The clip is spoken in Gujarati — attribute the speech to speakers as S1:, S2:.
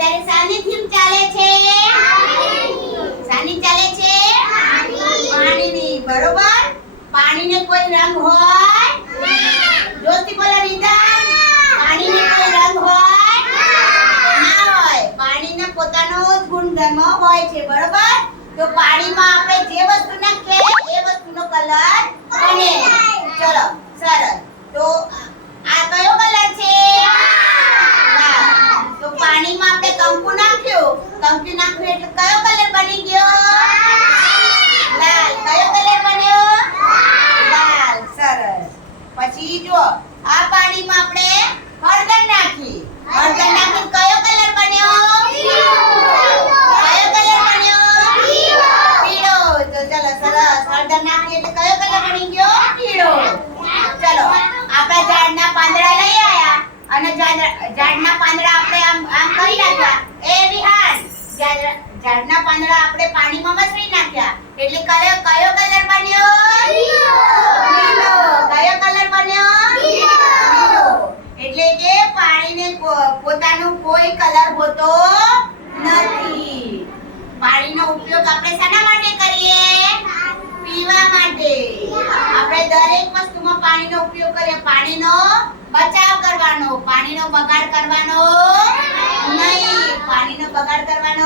S1: અત્યારે થીમ ચાલે છે. શાની ચાલે છે? પાણીની, બરોબર? પાણીને કોઈ રંગ હોય? જોતી બોલો રીતા પાણીને કોઈ રંગ હોય? ના હોય. પાણીને પોતાનો જ ગુણધર્મ હોય છે, બરોબર? તો પાણીમાં આપણે જે વસ્તુ નાખીએ એ વસ્તુનો કલર બને. ચલો, સરસ તો આ કયો કલર છે લાલ. તો પાણીમાં આપણે કંકુ નાખ્યું કંકુ નાખ્યું એટલે કયો કલર બની ગયો લાલ કયો કલર બન્યો લાલ સરસ પછી જુઓ આ પાણીમાં આપણે હળદર નાખી. હળદર નાખી કયો કલર બન્યો? કયો કલર બન્યો? પીળો. તો ચલો સરસ. હળદર નાખી એટલે કયો કલર બની ગયો? પીળો. ચલો, આપણા ઝાડના પાંદડા લઈ આયા. અને ઝાડ- ઝાડના પાંદડા આપણે આમ આમ કરી નાખ્યા. એ વિહાન. ઝાડ- ઝાડના પાંદડા આપણે પાણીમાં મસળી નાખ્યા. એટલે કયો કયો કલર બન્યો લીલો કયો કલર બન્યો લીલો એટલે કે પાણીને કો- પોતાનો કોઈ કલર હોતો નથી. પાણીનો ઉપયોગ આપણે શાના માટે કરીએ? પીવા માટે. આપણે દરેક વસ્તુમાં પાણીનો ઉપયોગ કરીએ. પાણીનો બચાવ કરવાનો. પાણીનો બગાડ કરવાનો નહીં. પાણીનો બગાડ કરવાનો